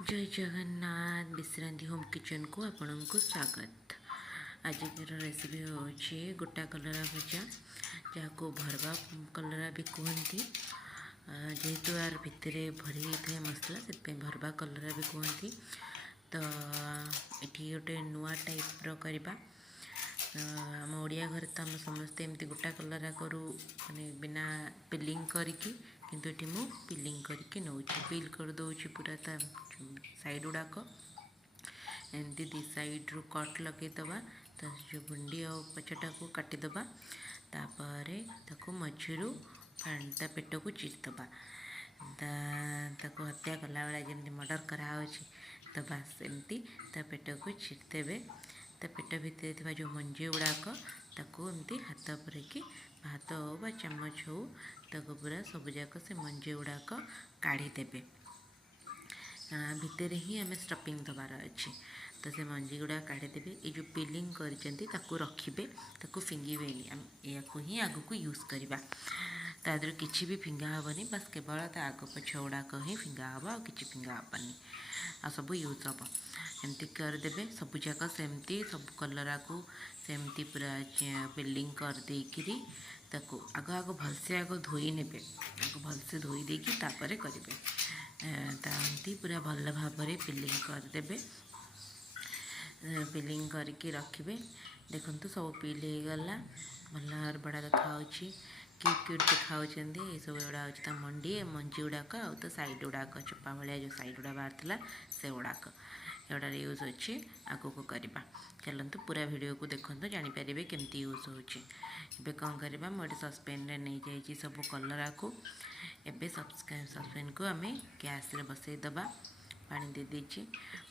जय जगन्नाथ विश्रांति home kitchen को आपण को स्वागत। आज रेसिपी होची गोटा कलरा भजा जहाँ को भरवा कलरा भी कहती। जेहेतु यार भितर भरी था मसला से भरवा कलरा भी कहती। तो ये गोटे नुआ टाइप करवा। आम ओडिया घर तो आम समस्ते एमती गोटा कलरा करूँ माने बिना पिलिंग करिकी, किंतु ये मु पिलिंग करके नौ पिल कर दूची पूरा ता साइड गुड़ाक एमती दी साइड रू कट लगेदबा। तो जो बुंडी आ पछटा को काटिदबा तापर ताको मझीरू ता पेट को चिरदबा। ताको हत्या कला बेला जमी मर्डर कराऊँ तो बास एमती ता पेट को चिरदेवे। ता पेट भितर जो मंजी गुड़ाक ताको एमती हाथ पूरेकी हाथ हो बा चामच हो ताको पूरा सबुजाक से मंजी गुड़ाक काढ़ीदेवे। भितर ही आम स्टफिंग दबार अच्छे। तो से मंजी गुड़ा काढ़ीदेवे। ये जो पिलिंग कर रखिए ताको फिंगे या ही आग को यूज करवा। तादर किसी भी फिंगा हेनी, बस केवल ता आग पछ गुड़ाक ही फिंगा हम आ कि फिंगा हेनी आ सब यूज हम। एमती करदे सबुजाक सेमती सब कलरा को सेमती पूरा पिलिंग कर देकरी ताको आग आग भलसे आग धोई ने आग भलसे धोई देकी तापर करेंगे। तांती पूरा भल भाव पिलिंग करदे। पिलिंग करके रखिए। देखो सब पिल हो गला भल बड़ा देखा क्यूट क्यूट देखा ये सब गुड़ा हूँ मंडी मंजी गुड़ाक आ तो साइड गुड़ाक चोपा भाया जो साइड गुड़ा बाहर से गुड़ाक एगुड़ा यूज अच्छे आग को करवा। चलते पूरा वीडियो को देखो जानीपर केमती यूज होबे कौन करवा। मुझे सस्पेन नहीं जाइए सब कलरा को एबे सस्पेन को आम गैस रे बसईदबा। पानी दे दीची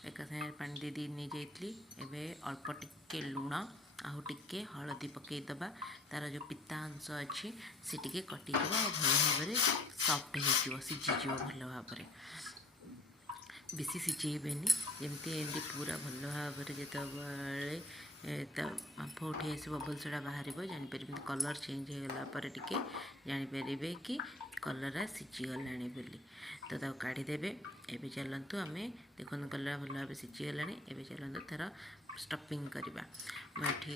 एक सागर पानी दे दी नहीं जाइली। एबे अल्प टिके लुण आउ टिके हलदी पकईदबा। तार जो पिता अंश अच्छी से टिके कटिदेव भल भाव सफ्ट हो सीझीज भल भाव बेसी सिझेबेनी जमती एमती पूरा भल भाव जिते बांफ उठी आस बबल्स बाहर जापर कलर चेंज हो गला टिके जापर कि कलरा सीझीगला बोली। तो काढ़ीदेवे। एबे चलतु आम देखो कलरा भल भाव सीझीगला। एबे चलतु तार स्टफिंग करवा। मुझे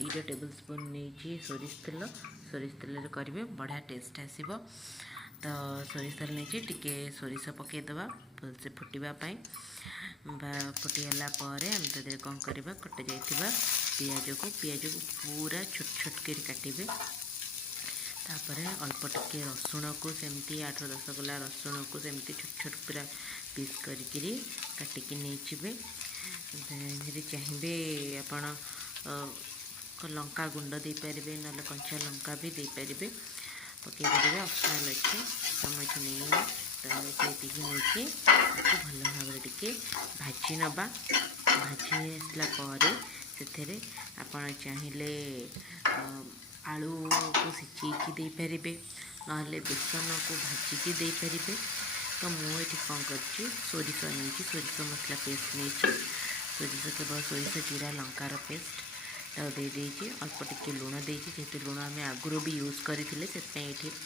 दुईटा टेबल स्पून नहीं सोरिष तेल करेंगे बढ़िया टेस्ट आसो। तो सोरिष तेल नहीं टिके सोरिष पकईदबा भलसे फुटापी। फुटीगला आम तो कौन करवा कटि जाइए पियाज को पूरा छोट छोट कर काटे। तापर अल्प टिके रसुण को सेमती 8-10 गला रसुण को सेमती छोट छोट पूरा पीस करी काटिकी नहीं। चाहिए आपण लंका गुंड दे पारे ना कंचा लंका भी दे पारे पकईदेवे ऑप्शनल अच्छे समझ नहीं तो नहीं भल भाव टिके भाजी नवा। भाजी आसला से आपण चाहिए आलू को सिचेकी दे पारे ना बेसन को भाजिकी दे पारे। तो मुझे कौन कर सोरिष नहीं सोरिष मसला पेस्ट नहीं सोरिष केवल सोरिष जीरा लंकार पेस्ट तो दे देती अल्प टिके लुण देती जेहेतु लुण आम आगुरी भी यूज करते से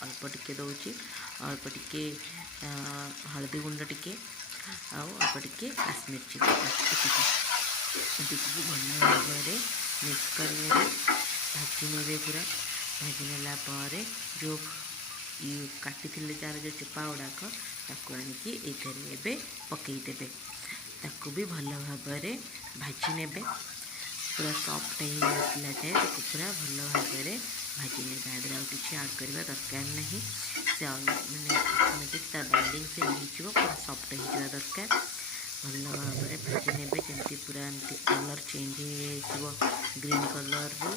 अल्प टिके दूची अल्प टिके हलदी गुंड टिके अल्प टिके काश्मीर चिली भल भाव मिक्स कर भाजी ने पूरा भाजी नेला जो काटी तार जो चोपा गुड़ाक ताको आनिकी ये पकईदेवे। ताको भी भल भाव भाजी ने पूरा सफ्ट हो आसला जाए ताको पूरा भल भाव भाजी ने आदि किसी आड करवा दरकार नहीं। से मैंने ऑटोमेटिक बाइंडिंग से हो पूरा सफ्ट हो दरकार भल भाव भाजी ने जमी पूरा एमती कलर चेंज हो ग्रीन कलर रू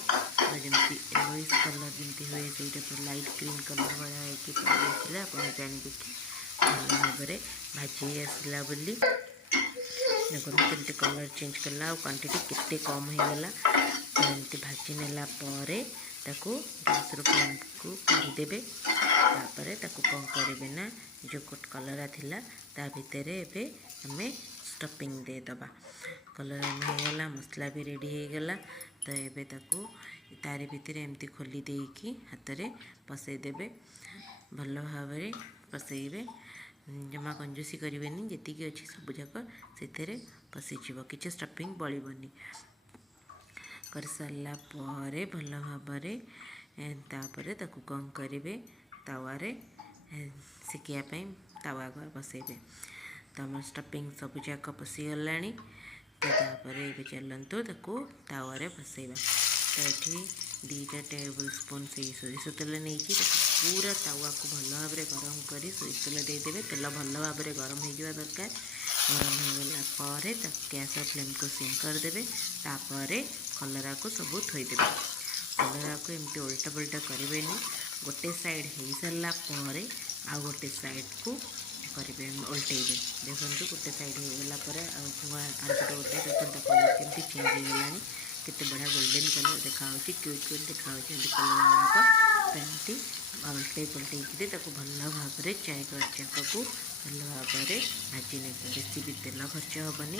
जमी येलोइश कलर जमी हुए से पूरा लाइट ग्रीन कलर भाया होगा आप जानवे कि भल भाव भाजी आसला बोली। देखो केमती कलर चेंज कला क्वांटिटी केते कम हो गला। तो एमती भाजी नेला गैस फ्लेम को काढ़ीदेवे। तापर ताको कौन करेंगे ना जो कलरा थिला ता भितर एबे हमें स्टफिंग देदबा। कलर हो गला मसला भी रेडी हो गला। तो एबे ताको तारी भितर एमती खोली देकी हाथ में पसईदेवे भल भाव पसईबे। जमा कंजूसी करेनि जी अच्छी सबूक से पशिज किसी स्टफिंग बड़बनी कर सारा भल भाव तापर कौन करेंगे तावे सेकियापाई तावा बसैबे। तो आम स्टफिंग सबूक पशिगला ये चलतु तावे बसैबा। तो ये 2 टेबल स्पून से सोरिष तेल नहीं पूरा तावा को भल भाव गरम कर सोरिष तेल देदेवे। तेल भल भाव गरम हो दरकार। गरम होगला गैस फ्लेम को सिम करदे। तापर कलरा को सब थोदेवे। कलरा को एमती उल्टा पुल्टा करें गोटे साइड हो सारा आउ गोटे साइड को करेंगे उल्टेबे। देखो गोटे साइड होगला आरपटे गोटे देखो कलर केमती चेंज होगला केते बढ़िया गोल्डन कलर देखा क्यूट क्यूट देखा कलर गुड़ाक एमती उल्टे पलटे भल भाव चाय जाक को भल भाव भाजी ने बेसी भी तेल खर्च हेनी।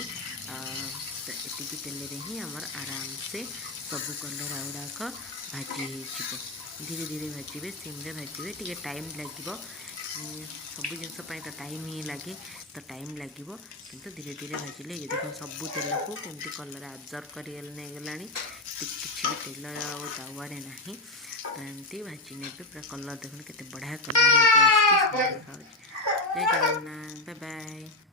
एति तेल ही आमर आराम से सबू कलर गुड़ाक भाजी हो धीरे धीरे भाजबे सिम्रे भाजबे टी टाइम लगे सब जिनस तो टाइम ही लगे तो टाइम लगे किंतु धीरे धीरे भाजिले ये देखो सबू तेल को केमती कलर आब्जर्व करगला किसी भी तेल तावे ना। तो एमती भाजी ने पूरा कलर देखो केते बढ़िया कलर जय जगन्नाथ बाय बाय।